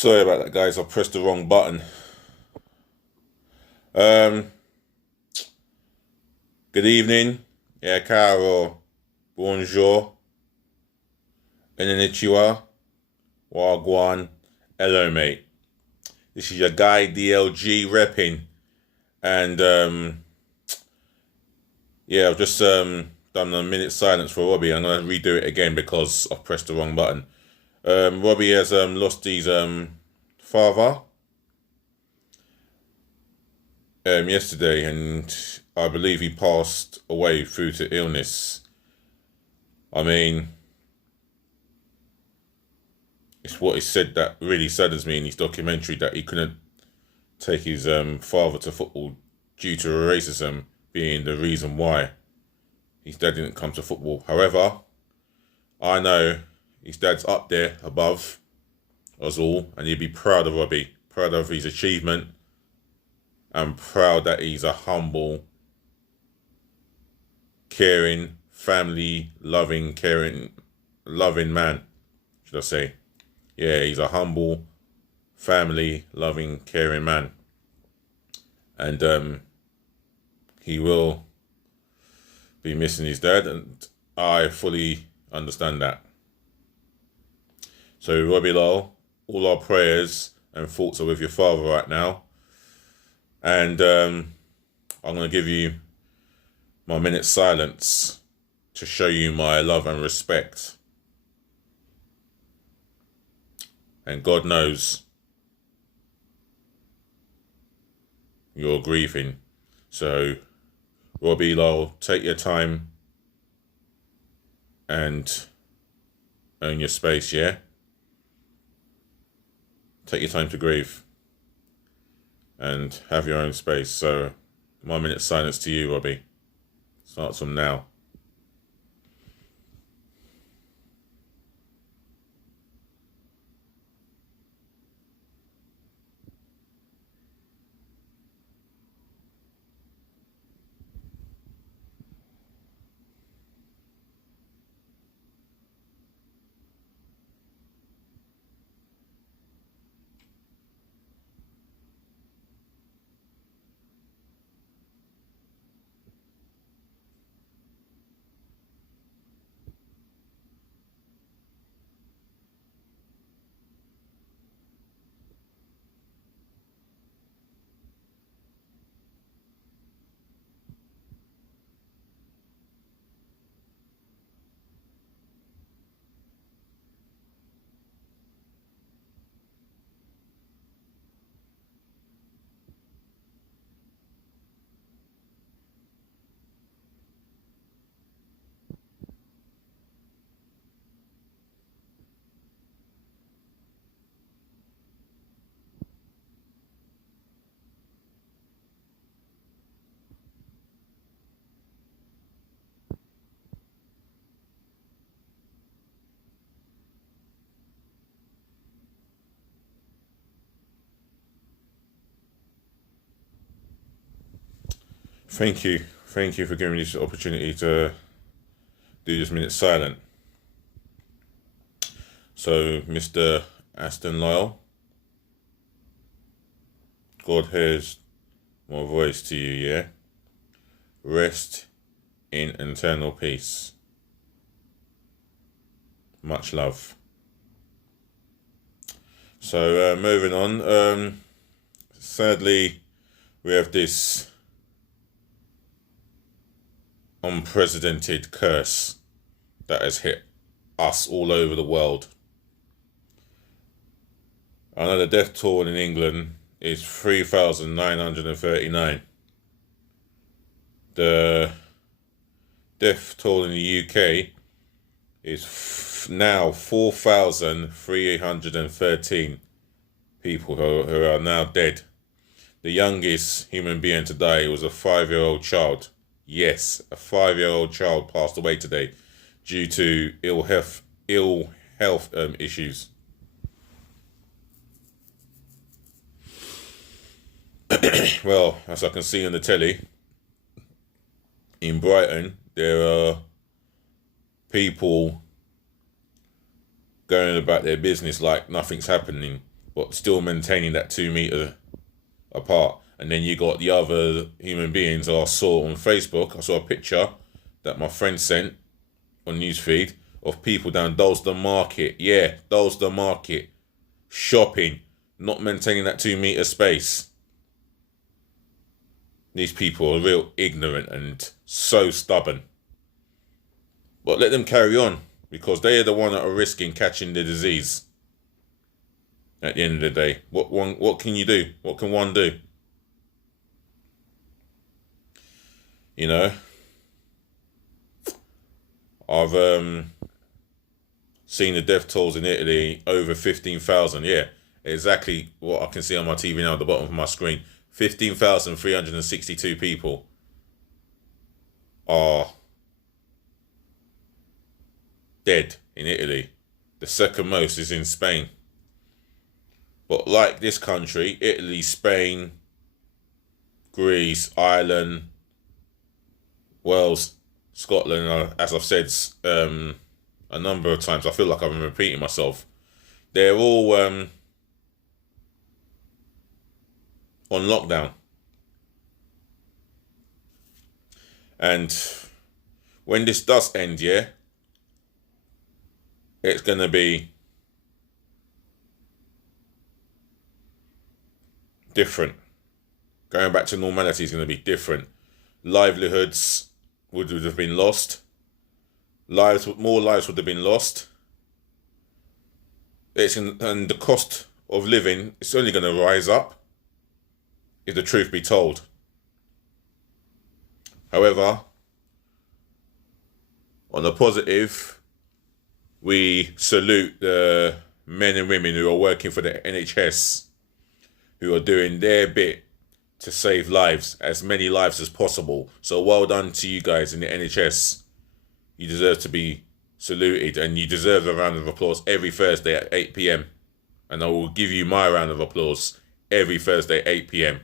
Sorry about that, guys. I pressed the wrong button. Um, Good evening. Yeah, caro. Bonjour. Konnichiwa. Wagwan. Hello, mate. This is your guy DLG Reppin, and yeah, I've just done a minute silence for Robbie. I'm gonna redo it again because I've pressed the wrong button. Robbie has lost his father yesterday, and I believe he passed away due to illness. I mean, it's what he said that really saddens me in his documentary, that he couldn't take his father to football due to racism being the reason why his dad didn't come to football. However, I know his dad's up there above us all, and he'd be proud of Robbie, proud of his achievement, and proud that he's a humble, caring, family loving, caring, loving man, should I say. Yeah, he's a humble, family loving, caring man. And he will be missing his dad, and I fully understand that. So, Robbie Lowell, all our prayers and thoughts are with your father right now. And I'm going to give you my minute silence to show you my love and respect. And God knows you're grieving. So, Robbie Lowell, take your time and own your space, yeah? Take your time to grieve and have your own space. So, my minute silence to you, Robbie. Starts from now. Thank you. Thank you for giving me this opportunity to do this minute silent. So, Mr. Aston Lyle, God hears my voice to you, yeah? Rest in eternal peace. Much love. So, moving on. Sadly, we have this unprecedented curse that has hit us all over the world. I know the death toll in England is 3,939. The death toll in the UK is now 4,313 people who are now dead. The youngest human being to die was a 5-year-old child. Yes, a 5-year-old child passed away today due to ill health issues. Well, as I can see on the telly, in Brighton, there are people going about their business like nothing's happening. but still maintaining that 2 meter apart. And then you got the other human beings I saw on Facebook. I saw a picture that my friend sent on newsfeed of people down Dalston Market. Yeah, Dalston Market. Shopping, not maintaining that 2 meter space. These people are real ignorant and so stubborn. But let them carry on, because they are the one that are risking catching the disease. At the end of the day, what can you do? What can one do? You know, I've seen the death tolls in Italy over 15,000. Yeah, exactly what I can see on my TV now at the bottom of my screen. 15,362 people are dead in Italy. The second most is in Spain. But like this country, Italy, Spain, Greece, Ireland, Wales, Scotland, as I've said a number of times, I feel like I'm repeating myself. They're all on lockdown. And when this does end, yeah, it's going to be different. Going back to normality is going to be different. Livelihoods would have been lost. More lives would have been lost. And the cost of living, it's only going to rise up, if the truth be told. However, on the positive, we salute the men and women who are working for the NHS, who are doing their bit to save lives, as many lives as possible. So well done to you guys in the NHS. You deserve to be saluted, and you deserve a round of applause every Thursday at 8 p.m. And I will give you my round of applause every Thursday at 8 p.m.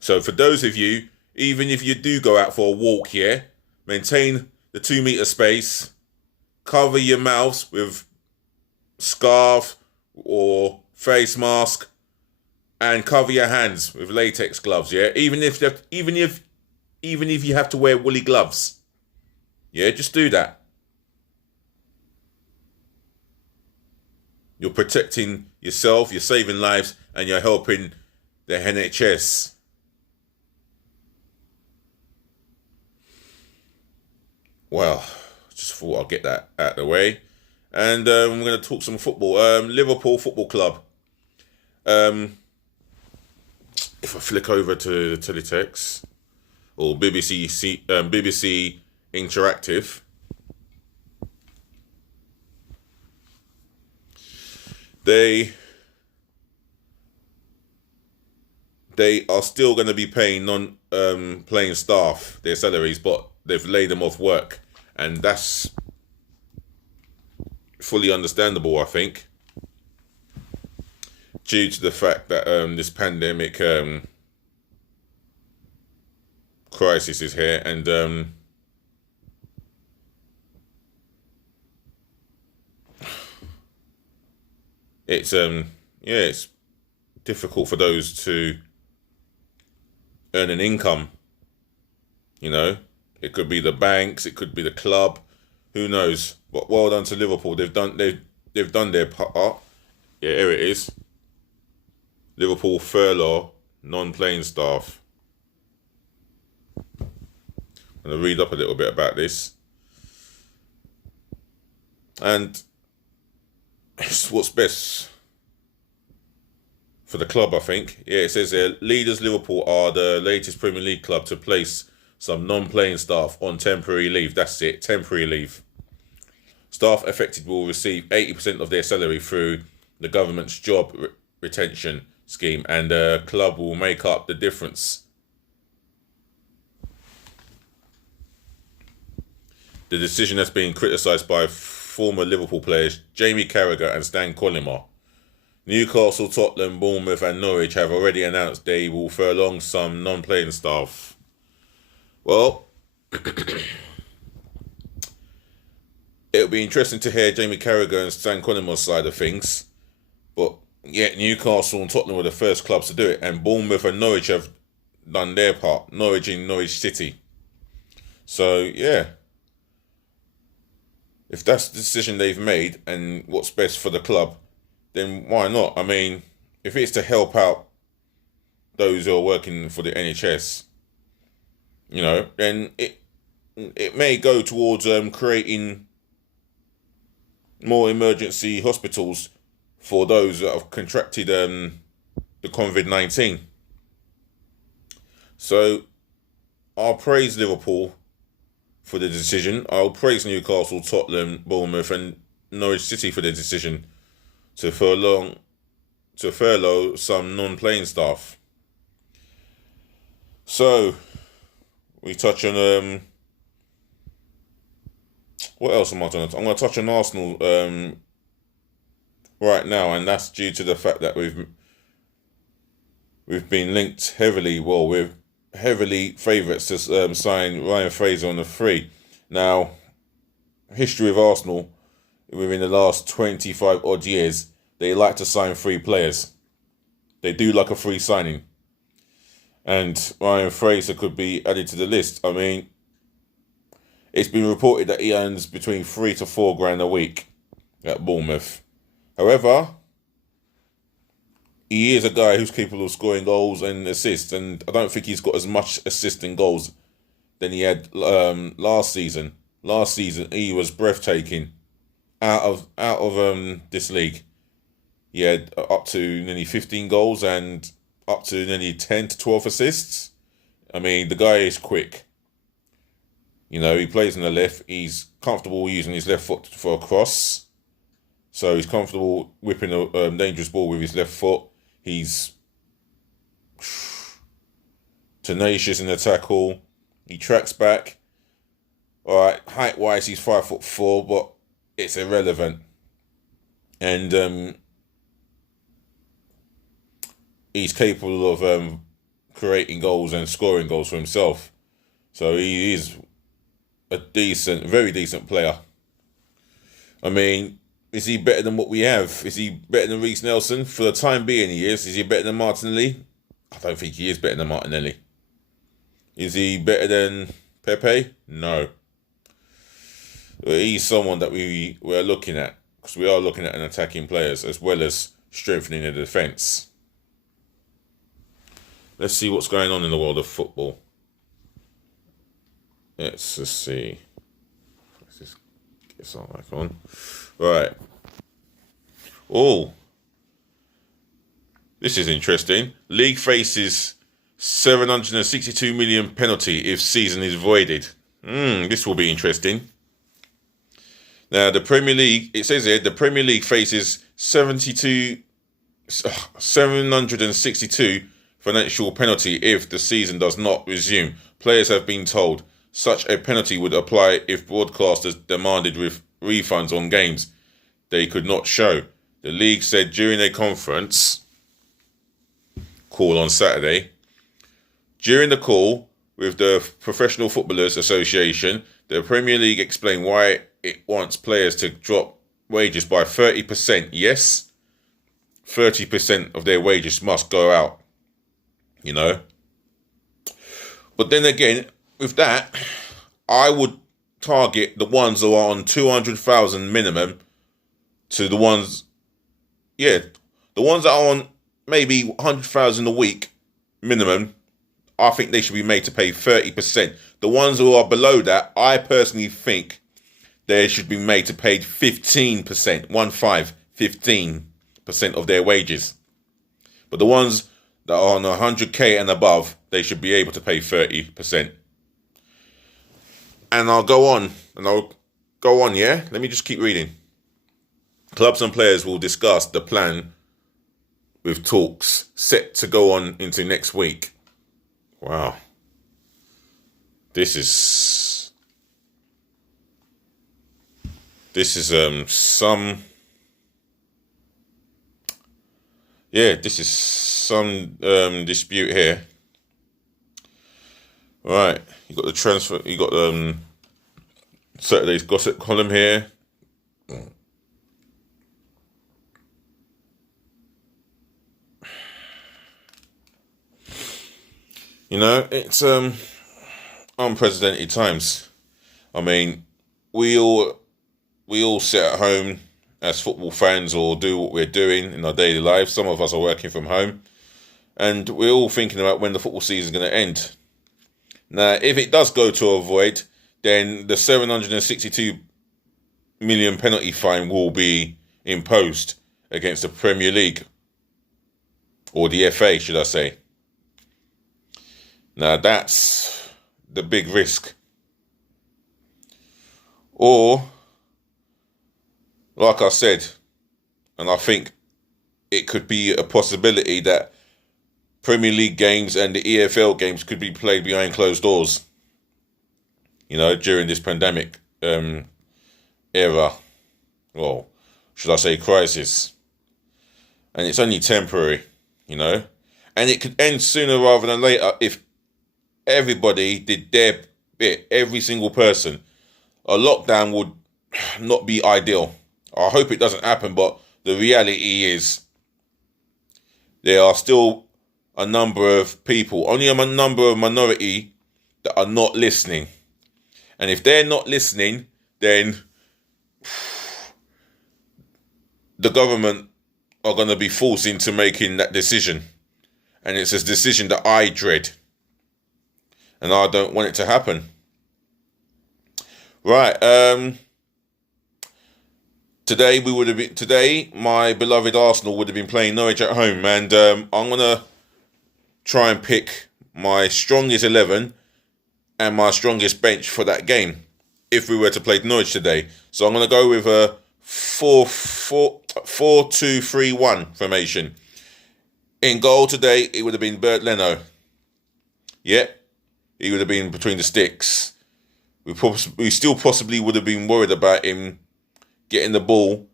So for those of you, even if you do go out for a walk here, maintain the 2 meter space, cover your mouths with scarf or face mask, and cover your hands with latex gloves, yeah? Even if you have to wear woolly gloves. Yeah, just do that. You're protecting yourself, you're saving lives, and you're helping the NHS. Well, just thought I'll get that out of the way. And we're going to talk some football. Liverpool Football Club. If I flick over to the teletext or BBC Interactive, they are still going to be paying non-playing staff their salaries, but they've laid them off work, and that's fully understandable, I think, due to the fact that this pandemic crisis is here, and it's difficult for those to earn an income. You know, it could be the banks, it could be the club, who knows? But well done to Liverpool. They've done their part. Yeah, here it is. Liverpool furlough non-playing staff. I'm going to read up a little bit about this. And it's what's best for the club, I think. Yeah, it says here, leaders Liverpool are the latest Premier League club to place some non-playing staff on temporary leave. That's it, temporary leave. Staff affected will receive 80% of their salary through the government's job retention scheme, and the club will make up the difference. The decision has been criticised by former Liverpool players Jamie Carragher and Stan Collymore. Newcastle, Tottenham, Bournemouth and Norwich have already announced they will furlong some non-playing staff. Well, it'll be interesting to hear Jamie Carragher and Stan Collymore's side of things, but Yet Newcastle and Tottenham were the first clubs to do it, and Bournemouth and Norwich have done their part. Norwich in Norwich City. So yeah, if that's the decision they've made and what's best for the club, then why not? I mean, if it's to help out those who are working for the NHS, then it may go towards creating more emergency hospitals for those that have contracted the COVID-19. So I'll praise Liverpool for the decision. I'll praise Newcastle, Tottenham, Bournemouth, and Norwich City for the decision to furlough some non-playing staff. So we touch on what else am I going to? I'm going to touch on Arsenal right now, and that's due to the fact that we've been linked heavily. Well, we're heavily favourites to sign Ryan Fraser on the free. Now, history of Arsenal within the last 25 odd years, they like to sign free players. They do like a free signing, and Ryan Fraser could be added to the list. I mean, it's been reported that he earns between $3,000 to $4,000 a week at Bournemouth. However, he is a guy who's capable of scoring goals and assists, and I don't think he's got as much assists and goals than he had last season. Last season, he was breathtaking. Out of this league, he had up to nearly 15 goals and up to nearly 10 to 12 assists. I mean, the guy is quick. He plays on the left. He's comfortable using his left foot for a cross. So he's comfortable whipping a dangerous ball with his left foot. He's tenacious in the tackle. He tracks back. All right, height-wise, he's 5'4", but it's irrelevant. And he's capable of creating goals and scoring goals for himself. So he is a very decent player. I mean, is he better than what we have? Is he better than Reece Nelson? For the time being, he is. Is he better than Martinelli? I don't think he is better than Martinelli. Is he better than Pepe? No. He's someone that we are looking at, because we are looking at an attacking players as well as strengthening the defence. Let's see what's going on in the world of football. Let's just see. Let's just get something back on. Right. Oh. This is interesting. League faces 762 million penalty if season is voided. This will be interesting. Now, the Premier League, it says here, the Premier League faces 762 financial penalty if the season does not resume. Players have been told such a penalty would apply if broadcasters demanded refunds on games they could not show. The league said during a conference call on Saturday. During the call with the Professional Footballers Association, the Premier League explained why it wants players to drop wages by 30%. Yes, 30% of their wages must go out. But then again, with that, I would target the ones who are on 200,000 minimum to the ones that are on maybe 100,000 a week minimum. I think they should be made to pay 30%. The ones who are below that, I personally think they should be made to pay 15%, 15% of their wages. But the ones that are on 100k and above, they should be able to pay 30%. And I'll go on, yeah? Let me just keep reading. Clubs and players will discuss the plan with talks set to go on into next week. Wow. This is some dispute here. Right, you got the transfer, you got Saturday's gossip column here. It's unprecedented times. I mean, we all sit at home as football fans or do what we're doing in our daily lives. Some of us are working from home, and we're all thinking about when the football season is going to end. Now, if it does go to a void, then the 762 million penalty fine will be imposed against the Premier League, or the FA, should I say. Now, that's the big risk. Or, like I said, and I think it could be a possibility that Premier League games and the EFL games could be played behind closed doors, during this pandemic era, or should I say crisis. And it's only temporary, and it could end sooner rather than later if everybody did their bit, every single person. A lockdown would not be ideal. I hope it doesn't happen, but the reality is there are still a number of people, only a number of minority that are not listening. And if they're not listening, then the government are going to be forced into making that decision. And it's a decision that I dread. And I don't want it to happen. Right, Today, my beloved Arsenal would have been playing Norwich at home, and I'm gonna try and pick my strongest 11 and my strongest bench for that game if we were to play Norwich today. So I'm gonna go with a 4-2-3-1 formation. In goal today, it would have been Bert Leno. Yep, he would have been between the sticks. We still possibly would have been worried about him getting the ball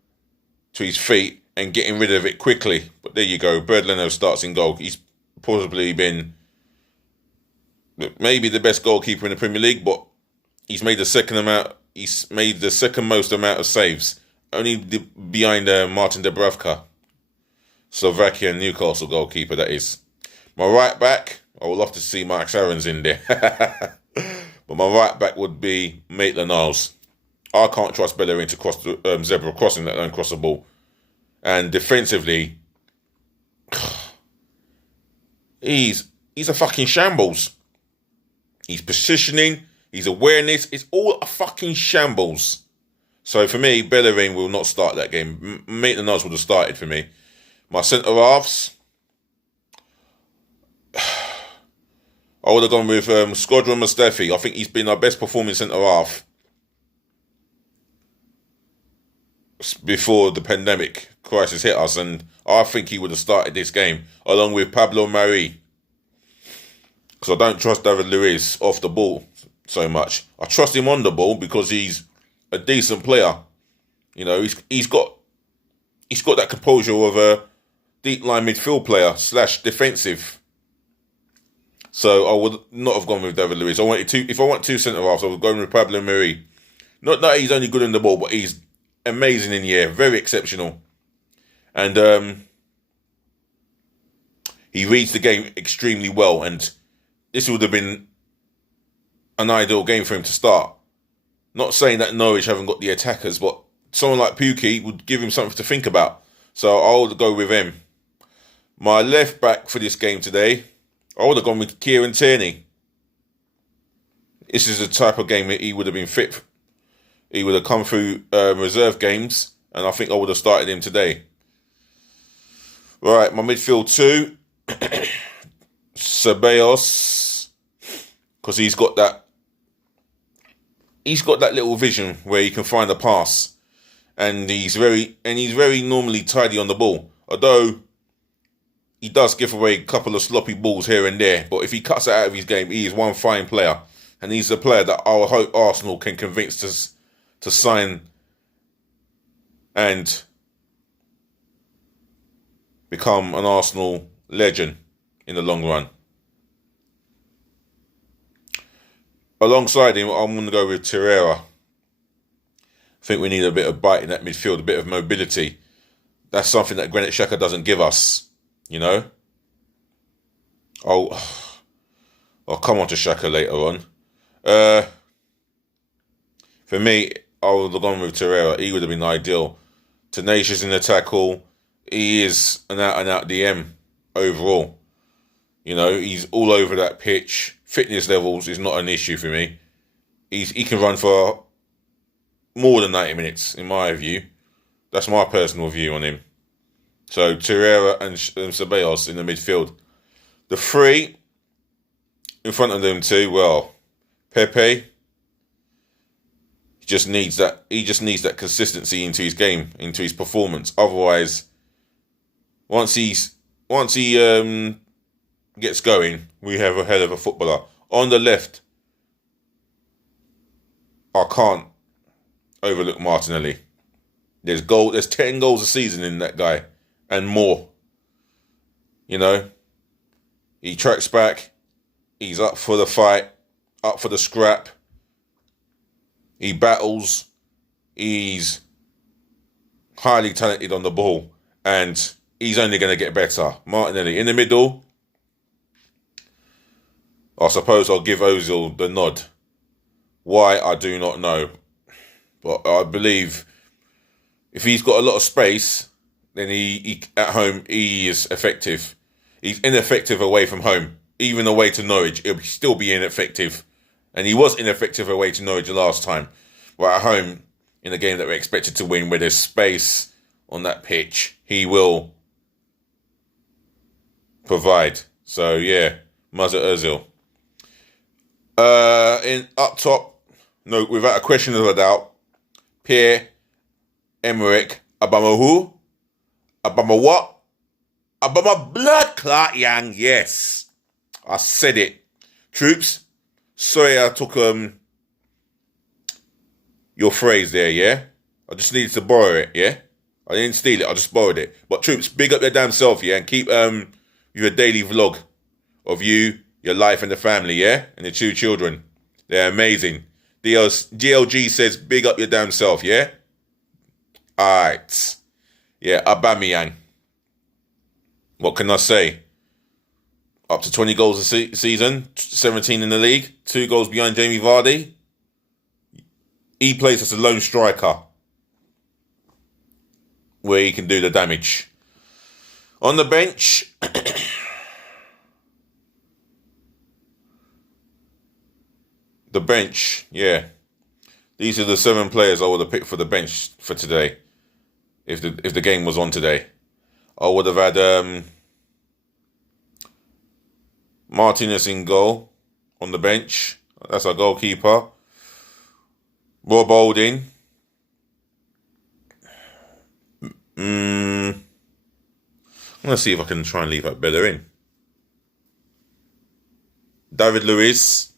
to his feet and getting rid of it quickly. But there you go. Bert Leno starts in goal. He's possibly been maybe the best goalkeeper in the Premier League, but he's made the second most amount of saves, only behind Martin Dubravka, Slovakian Newcastle goalkeeper, that is. My right back, I would love to see Max Aarons in there. But my right back would be Maitland-Niles. I can't trust Bellerin to cross the zebra crossing, let alone cross the ball. And defensively, he's a fucking shambles. His positioning, his awareness, it's all a fucking shambles. So for me, Bellerin will not start that game. Maitland-Niles would have started for me. My centre-halves, I would have gone with Squadron Mustafi. I think he's been our best performing centre-half before the pandemic crisis hit us, and I think he would have started this game along with Pablo Mari, because I don't trust David Luiz off the ball so much. I trust him on the ball because he's a decent player. He's got that composure of a deep line midfield player / defensive. So I would not have gone with David Luiz. If I want two centre-halves, I would go with Pablo Mari. Not that he's only good in the ball, but he's amazing in the air, very exceptional. And he reads the game extremely well, and this would have been an ideal game for him to start. Not saying that Norwich haven't got the attackers, but someone like Pukki would give him something to think about. So I would go with him. My left back for this game today, I would have gone with Kieran Tierney. This is the type of game that he would have been fit for. He would have come through reserve games, and I think I would have started him today. Right, my midfield two, Ceballos, because he's got that little vision where he can find a pass, and he's very normally tidy on the ball. Although he does give away a couple of sloppy balls here and there, but if he cuts it out of his game, he is one fine player, and he's a player that I hope Arsenal can convince us to sign and become an Arsenal legend in the long run. Alongside him, I'm going to go with Torreira. I think we need a bit of bite in that midfield, a bit of mobility. That's something that Granit Xhaka doesn't give us, I'll come on to Shaka later on. Uh, for me, I would have gone with Torreira. He would have been ideal. Tenacious in the tackle. He is an out-and-out DM overall. You know, he's all over that pitch. Fitness levels is not an issue for me. He can run for more than 90 minutes, in my view. That's my personal view on him. So, Torreira and Ceballos in the midfield. The three in front of them two, well, Pepe, he just needs that consistency into his game, into his performance. Otherwise, once he gets going, we have a hell of a footballer. On the left, I can't overlook Martinelli. There's 10 goals a season in that guy and more. You know, he tracks back. He's up for the fight, up for the scrap. He battles. He's highly talented on the ball, and he's only going to get better. Martinelli in the middle. I suppose I'll give Ozil the nod. Why, I do not know. But I believe if he's got a lot of space, then he at home, he is effective. He's ineffective away from home. Even away to Norwich, he'll still be ineffective. And he was ineffective away to Norwich the last time. But at home, in a game that we're expected to win, where there's space on that pitch, he will provide. So, yeah, Mesut Ozil. In up top, no, without a question of a doubt, Pierre-Emerick Aubameyang. Abama what? Abama blood clot yang. Yes, I said it. Troops, sorry I took your phrase there, yeah? I just needed to borrow it, yeah? I didn't steal it, I just borrowed it. But troops, big up your damn self, yeah? And keep your daily vlog of you, your life and the family, yeah? And the two children. They're amazing. DLG says big up your damn self, yeah? Alright. Yeah, Aubameyang. What can I say? Up to 20 goals a season, 17 in the league, 2 goals behind Jamie Vardy. He plays as a lone striker where he can do the damage. On the bench, yeah. These are the 7 players I would have picked for the bench for today. If the game was on today, I would have had Martinez in goal on the bench. That's our goalkeeper. Rob Holding. I'm going to see if I can try and leave that better in. David Luiz.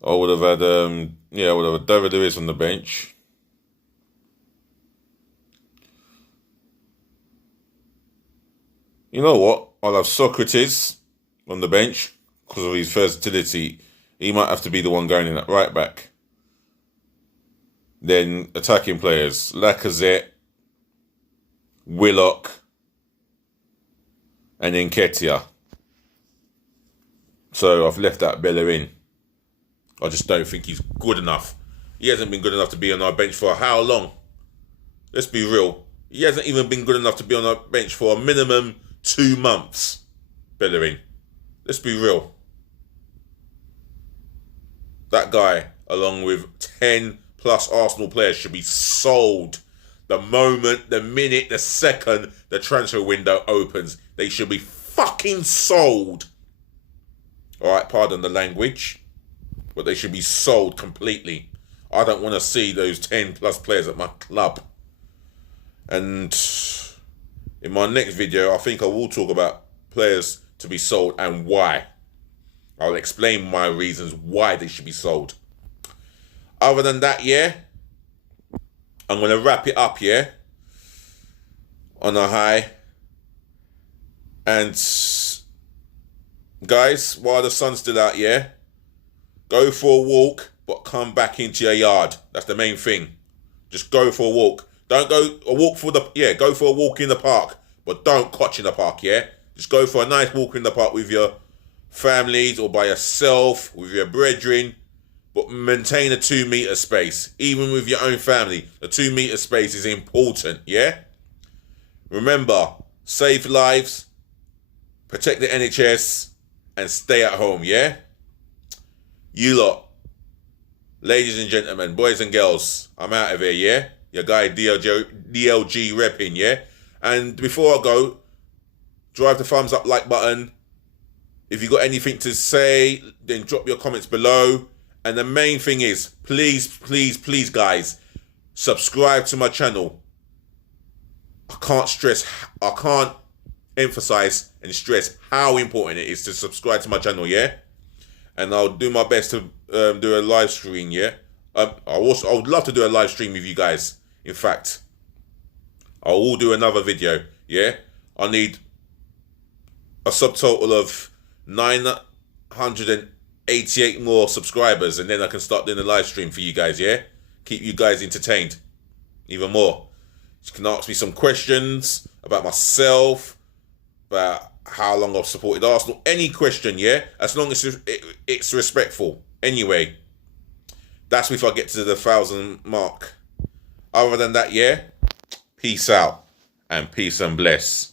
I would have had, I would have had David Luiz on the bench. You know what? I'll have Socrates on the bench because of his versatility. He might have to be the one going in at right back. Then attacking players, Lacazette, Willock, and Nketiah. So I've left that Bella in. I just don't think he's good enough. He hasn't been good enough to be on our bench for how long? Let's be real. He hasn't even been good enough to be on our bench for a minimum 2 months. Bellerin. Let's be real. That guy, along with 10 plus Arsenal players, should be sold the moment, the minute, the second the transfer window opens. They should be fucking sold. Alright, pardon the language. But they should be sold completely. I don't want to see those 10 plus players at my club. And in my next video, I think I will talk about players to be sold and why. I'll explain my reasons why they should be sold. Other than that, yeah, I'm going to wrap it up, yeah, on a high. And guys, while the sun's still out, yeah, go for a walk, but come back into your yard. That's the main thing. Just go for a walk. Don't go a walk for go for a walk in the park, But don't coach in the park, yeah? Just go for a nice walk in the park with your families or by yourself, with your brethren. But maintain a 2 meter space. Even with your own family, the 2 meter space is important, yeah? Remember, save lives, protect the NHS, and stay at home, yeah? You lot, ladies and gentlemen, boys and girls, I'm out of here, yeah? Your guy DLG REPPIN, yeah? And before I go, drive the thumbs up like button. If you got anything to say, then drop your comments below. And the main thing is, please, please, please, guys, subscribe to my channel. I can't emphasize and stress how important it is to subscribe to my channel, yeah? And I'll do my best to do a live stream, yeah? I would love to do a live stream with you guys. In fact, I will do another video, yeah? I need a subtotal of 988 more subscribers, and then I can start doing a live stream for you guys, yeah? Keep you guys entertained even more. You can ask me some questions about myself, about how long I've supported Arsenal, any question, yeah? As long as it's respectful. Anyway, that's if I get to the 1,000 mark. Other than that, yeah? Peace out and peace and bless.